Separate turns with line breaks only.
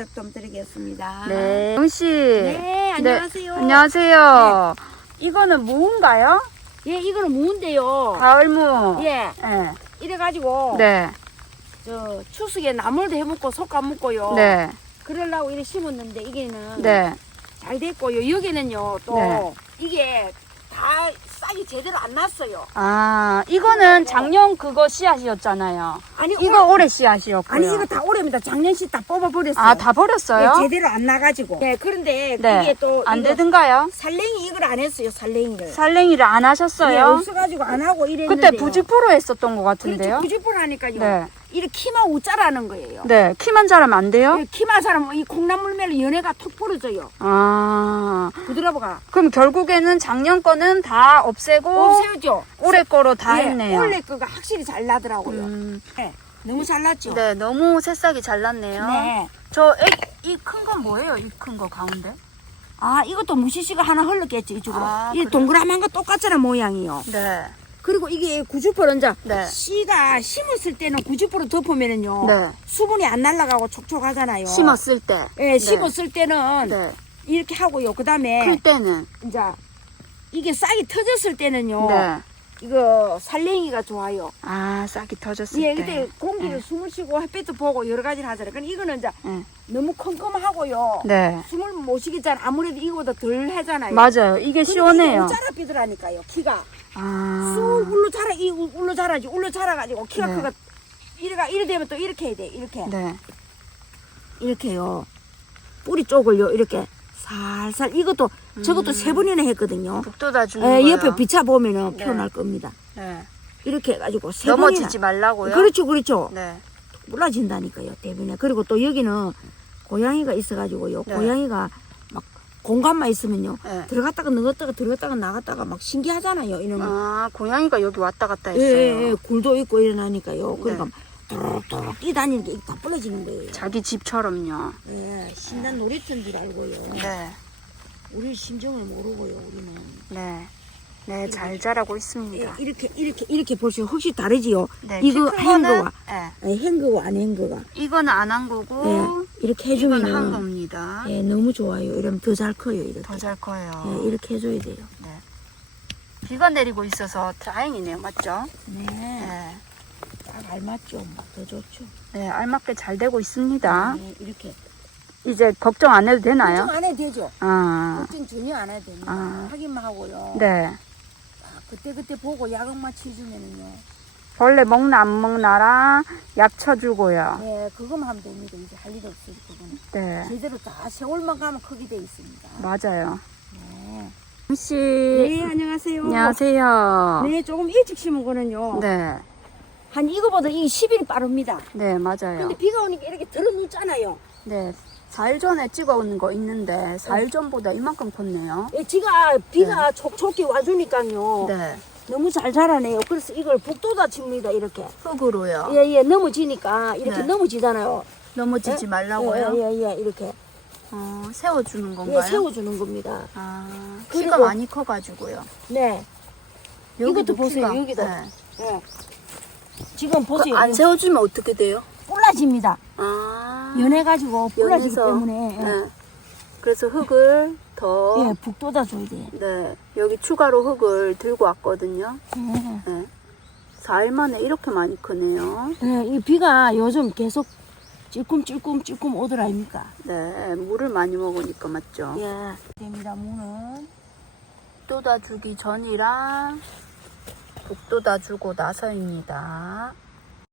부탁 좀 드리겠습니다.
네. 영씨.
네, 안녕하세요.
안녕하세요. 이거는 무인가요?
예, 이거는 무인데요.
가을무.
예,
네.
이래가지고
네.
저 추석에 나물도 해먹고 속감 먹고요.
네.
그러려고 이래 심었는데 이게는
네.
잘 됐고요. 여기는요 또
네.
이게 다 싹이 제대로 안 났어요.
아, 이거는 작년 그거 씨앗이었잖아요.
아니
이거
올-
올해 씨앗이었고요.
아니 이거 다 올해입니다. 작년 씨 다 뽑아버렸어요.
아, 다 버렸어요?
예, 제대로 안 나가지고. 네, 그런데
네.
이게 또
안
이거
되든가요?
살랭이 이걸 안 했어요. 살랭이를.
살랭이를 안
예,
하셨어요?
없어가지고 안 하고 이랬는데.
그때 부지포로 했었던 것 같은데요?
그렇죠. 부지포라니까요.
네.
이렇게 키만 우짜라는 거예요.
네. 키만 자라면 안 돼요?
이 키만 사람 이 콩나물매를 연애가 툭 부러져요.
아.
부드러워가.
그럼 결국에는 작년 거는 다 없애고
없애죠.
올해 거로 다
예,
했네요.
원래 거가 확실히 잘 나더라고요.
음.
네, 너무 잘 났죠.
네, 너무 새싹이 잘 났네요.
네.
저이 큰 건 뭐예요? 이 큰 거 가운데?
아 이것도 무시씨가 하나 흘렀겠지 이쪽으로.
아,
이
그래요?
동그라만 거 똑같잖아 모양이요.
네.
그리고 이게 구주포는 이제
네.
씨가 심었을 때는 구주포로 덮으면은요
네.
수분이 안 날아가고 촉촉하잖아요.
심었을 때.
예, 심었을 때는
네.
이렇게 하고요. 그 다음에
클 때는.
이제 이게 싹이 터졌을 때는요.
네.
이거 살랭이가 좋아요.
아, 싹이 터졌을
예,
때.
그때 공기를
네.
숨을 쉬고 햇빛도 보고 여러 가지를 하잖아요. 근데 이거는 이제
네.
너무 컴컴하고요.
네.
숨을 못 쉬겠잖아. 아무래도 이거보다 덜 하잖아요.
맞아요. 이게 시원해요.
짜라 삐더라니까요. 키가
아.
쑥 울로 자라 이 울- 울로 자라지 울로 자라가지고 키가
네.
크가 이래가 이래 되면 또 이렇게 해야 돼. 이렇게
네.
이렇게요. 뿌리 쪽을요 이렇게 살살 이것도 저것도 세 번이나 했거든요.
북돋아 주는
예,
거예요.
옆에 비차 보면은
네.
피어날 겁니다.
네.
이렇게 해가지고 세
넘어지지
번이나.
말라고요?
그렇죠, 그렇죠.
네.
몰라진다니까요, 대변에. 그리고 또 여기는 고양이가 있어가지고요.
네.
고양이가 막 공간만 있으면요.
네.
들어갔다가 나갔다가 들어갔다가 나갔다가 막 신기하잖아요, 이놈은.
아, 고양이가 여기 왔다 갔다
예,
했어요.
예, 예, 굴도 있고 이러나니까요. 그러니까
네.
도록도록 뛰다니는 게 다 부러지는 거예요.
자기 집처럼요.
예, 신난 놀이터인 줄 알고요.
네.
우리 심정을 모르고요, 우리는.
네. 네, 잘 자라고
예,
있습니다.
이렇게, 이렇게, 이렇게 보시면 혹시 다르지요?
네,
이거
키큰 거는-
행거와,
네.
아니, 행거와 안 행거가.
이거는 안한 거고
예, 이렇게
이건 한
해주면
겁니다.
예, 너무 좋아요. 이러면 더 잘 커요, 이렇게.
더잘 커요.
예, 이렇게 해줘야 돼요.
네. 비가 내리고 있어서 다행이네요, 맞죠?
네.
네.
딱 알맞죠. 뭐, 더 좋죠.
네, 알맞게 잘 되고 있습니다.
네, 이렇게.
이제 걱정 안 해도 되나요?
걱정 안 해도 되죠.
아,
걱정 전혀 안 해도 됩니다.
아.
확인만 하고요.
네.
아, 그때그때 보고 약을만 치주면은요.
벌레 먹나 안 먹나랑 약 쳐주고요.
예, 그거만 하면 됩니다. 이제 할 일 없어요, 그거는.
네,
제대로 다 세월만 가면 크게 돼 있습니다.
맞아요.
네.
씨,
네, 안녕하세요.
안녕하세요.
네, 조금 일찍 심은 거는요.
네,
한 이거보다 이 10일이 빠릅니다.
네, 맞아요.
근데 비가 오니까 이렇게 들어눕잖아요.
네, 4일 전에 찍어온 거 있는데 4일 전보다 이만큼 컸네요.
예, 지가 비가 촉촉히 와주니까요.
네,
너무 잘 자라네요. 그래서 이걸 북돋아 칩니다, 이렇게.
흙으로요.
예, 예, 넘어지니까 이렇게
네.
넘어지잖아요.
넘어지지
예?
말라고요.
예, 예, 예, 이렇게.
어, 세워주는 건가요?
예, 세워주는 겁니다.
아,
그리고-
키가 많이 커가지고요.
네.
여기도
이것도 보세요, 여기도.
네.
예. 지금 보세요.
안 세워주면 어떻게 돼요?
뿔라집니다.
아,
연해가지고
연해서.
때문에. 예.
네. 그래서 흙을 더,
예, 북돋아 줘야 돼요.
네, 여기 추가로 흙을 들고 왔거든요.
예.
네. 4일 만에 이렇게 많이 크네요.
예, 이 비가 요즘 계속 찔끔찔끔 찔끔 오더라 아닙니까?
네, 물을 많이 먹으니까 맞죠?
예. 됩니다, 무는.
돋아주기 전이랑 북돋아 주고 나서입니다.